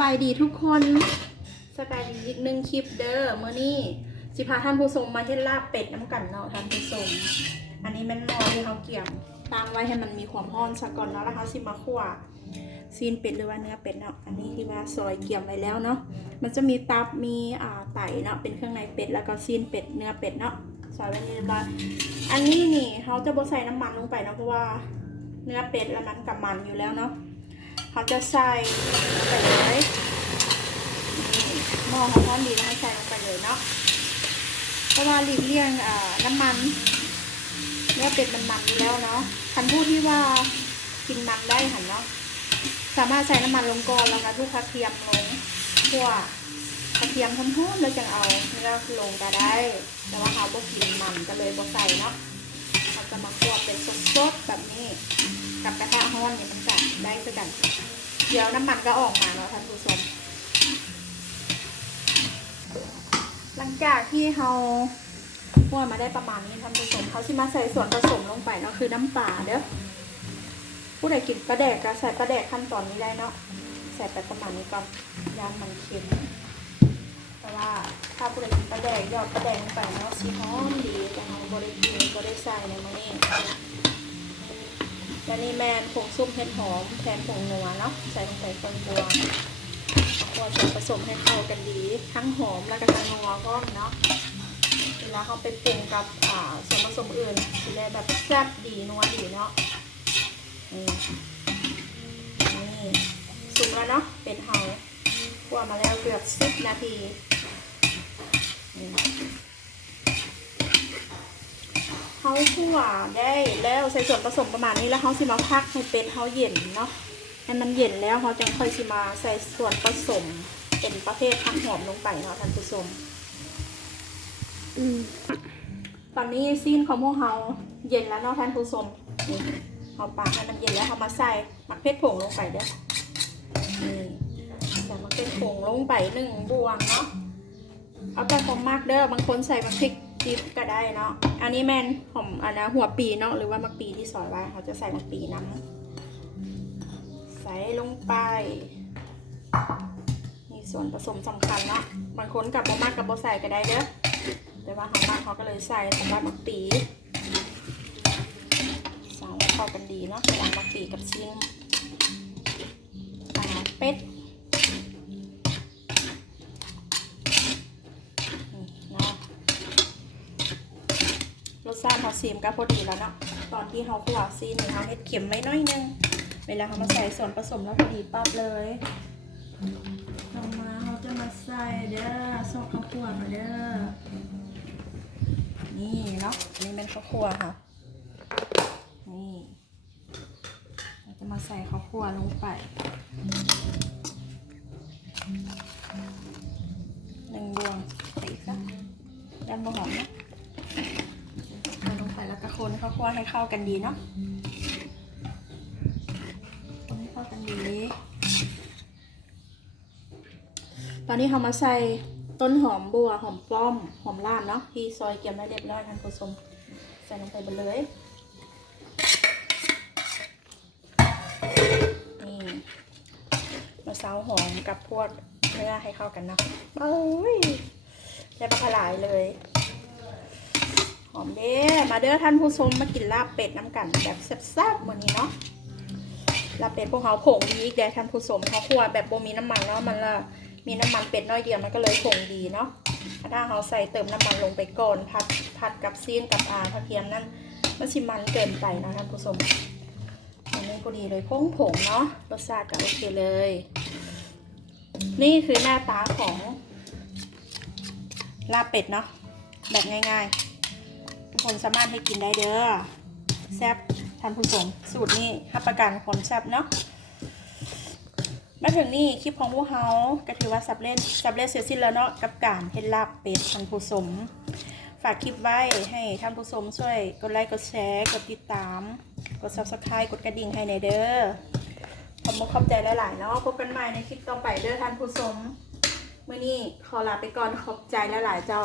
บายดีทุกคนสบายดีอีกหนึ่งคลิปเด้อเมื่อนี้สิพาท่านผู้ชมมาเฮ็ดลาบเป็ดน้ำกันเนาะท่านผู้ชมอันนี้แม่นม้อที่เขาเกี่ยมตั้งไว้ให้มันมีความร้อนซะก่อนเนาะแล้วเขาสิมาคั่วซีนเป็ดหรือว่าเนื้อเป็ดเนาะอันนี้ที่ว่าซอยเกี่ยมไว้แล้วเนาะมันจะมีตับมีอ่าไตเนาะเป็นเครื่องในเป็ดแล้วก็ซีนเป็ดเนื้อเป็ดเนาะซอยไว้เรียบร้อยอันนี้นี่เขาจะบ่ใส่น้ำมันลงไปเนาะเพราะว่าเนื้อเป็ดแล้วมันกับมันอยู่แล้วเนาะ เขาจะใส่ไปเลยนี่หม้อเขาร้อนดีแล้วให้ใส่ลงไปเลยเนาะเพราะว่าหลีกเลี่ยงอ่าน้ำมันเนื้อเป็ดมันมันอยู่แล้วเนาะคันผู้ที่ว่ากินมันได้หันเนาะสามารถใส่น้ำมันลงก่อนแล้วนะทุกกระเทียมลงขั่วกระเทียมหอมๆแล้วจึงเอาเนื้อลงก็ได้ แต่ว่าเขาบ่กินมันก็เลยบ่ใส่เนาะเราจะมาคั่วเป็นสดๆแบบนี้ กับกระทะห้อนเนี่ยมันจะ ได้ด้วยกัน เดี๋ยวน้ำมันก็ออกมาเนาะท่านผู้ชม หลังจากที่เราคั่วมาได้ประมาณนี้ท่านผู้ชมเขาชิมาใส่ส่วนผสมลงไปเนาะคือน้ำปลาเด้อผู้ใดกินปลาแดกก็ใส่ปลาแดกขั้นตอนนี้ได้เนาะใส่ไปประมาณนี้ก่อนย่ามมันเค็มแต่ว่าถ้าผู้ใดกินปลาแดกหยอดปลาแดกลงไปเนาะสีหอมดีแต่เราบริกินบริใส่ในมื้อนี้ และนี่แมนผงซุปเห็ดหอมแทนผงนัวเนาะใส่ลงไปคนบัวพอจะผสมให้เข้ากันดี ทั้งหอมแล้วก็ทั้งนัวก็เนาะเวลาเขาไปปรุงกับอ่าส่วนผสมอื่นสิได้แบบแซ่บดีนัวดีเนาะนี่นี่สุกแล้วเนาะเป็นเฮาคั่วมาแล้วเกือบสิบนาทีนี่ เขาคั่วได้แล้วใส่ส่วนผสมประมาณนี้แล้วเขาสิมาพักให้เป็ดเขาเย็นเนาะให้มันเย็นแล้วเขาจึงค่อยสิมาใส่ส่วนผสม เป็นประเภทผักหอมลงไปเนาะท่านผู้ชมตอนนี้ซีนของพวกเขาเย็นแล้วเนาะท่านผู้ชมนี่เขาปากให้มันเย็นแล้วเขามาใส่มักเพชรผงลงไปเด้อนี่ใส่มักเพชรผงลงไปหนึ่งบวงเนาะเอาแต่ของมากเด้อบางคนใส่มักพริก ดิบก็ได้เนาะ อันนี้แมนหอมอันนะหัวปีเนาะหรือว่ามักปีที่สอยไว้เขาจะใส่มักปีน้ำใส่ลงไปนี่ส่วนผสมสำคัญเนาะบางคนกับบ่มากกับบ่ใส่ก็ได้เด้อแต่ว่าเขามากเขาก็เลยใส่สำหรับมักปีสาวเข้ากันดีเนาะระหว่างมักปีกับชิ้นปลาเป็ด เนาะ รสชาติเขาซีมก็พอดีแล้วเนาะตอนที่เขาคั่วซีนเขาเห็ดเข็มไว้น้อยนึง เวลาเขามาใส่ส่วนผสมแล้วพอดีปั๊บเลยลงมาเขาจะมาใส่เด้อซอกข้าวคั่วมาเด้อนี่เนาะอันนี้เป็นข้าวคั่วค่ะนี่เราจะมาใส่ข้าวคั่วลงไปหนึ่งบวงใส่อีกสักด้านบนหอมนะ แล้วก็คนข้าวคั่วให้เข้ากันดีเนาะคนให้เข้ากันดี ตอนนี้เรามาใส่ต้นหอมบัวหอมป้อมหอมล่ามเนาะที่ซอยเกียมได้เรียบร้อยท่านผู้ชมใส่ลงไปหมดเลยนี่มาซาหอมกับพวกเนื้อให้เข้ากันเนาะเอ้ยได้ปลาหลายเลย หอมเด้มาเด้อท่านผู้ชมมากินลาบเป็ดน้ำกันแบบแซ่บๆวันนี้เนาะลาบเป็ดพวกเขาผงดีอีกแดท่านผู้ชมเขาคั่วแบบโบมีน้ำมันเนาะมันละมีน้ำมันเป็ดน้อยเดียวมันก็เลยผงดีเนาะถ้าเขาใส่เติมน้ำมันลงไปก่อนผัดผัดกับซีนกับอาผักเทียมนั่นมันชิมันเกินไปนะท่านผู้ชมอันนี้พอดีเลยพงผงเนาะรสชาติก็โอเคเลย นี่คือหน้าตาของลาบเป็ดเนาะแบบง่าย ๆ คนสามารถให้กินได้เด้อแซ่บท่านผู้ชมสูตรนี้รับประกันความแซ่บเนาะมาถึงนี่คลิปของพวกเขาก็ถือว่าสับเล่นสับเล่นเสร็จสิ้นแล้วเนาะกับการเฮ็ดลาบเป็ดท่านผู้ชมฝากคลิปไว้ให้ท่านผู้ชมช่วยกดไลค์กดแชร์กดติดตาม กด subscribe กดกระดิ่งให้ในเด้อขอบคุณขอบใจหลายๆเนาะพบกันใหม่ในคลิปต่อไปเด้อท่านผู้ชมเมื่อนี้ขอลาไปก่อนขอบใจหลายๆเจ้า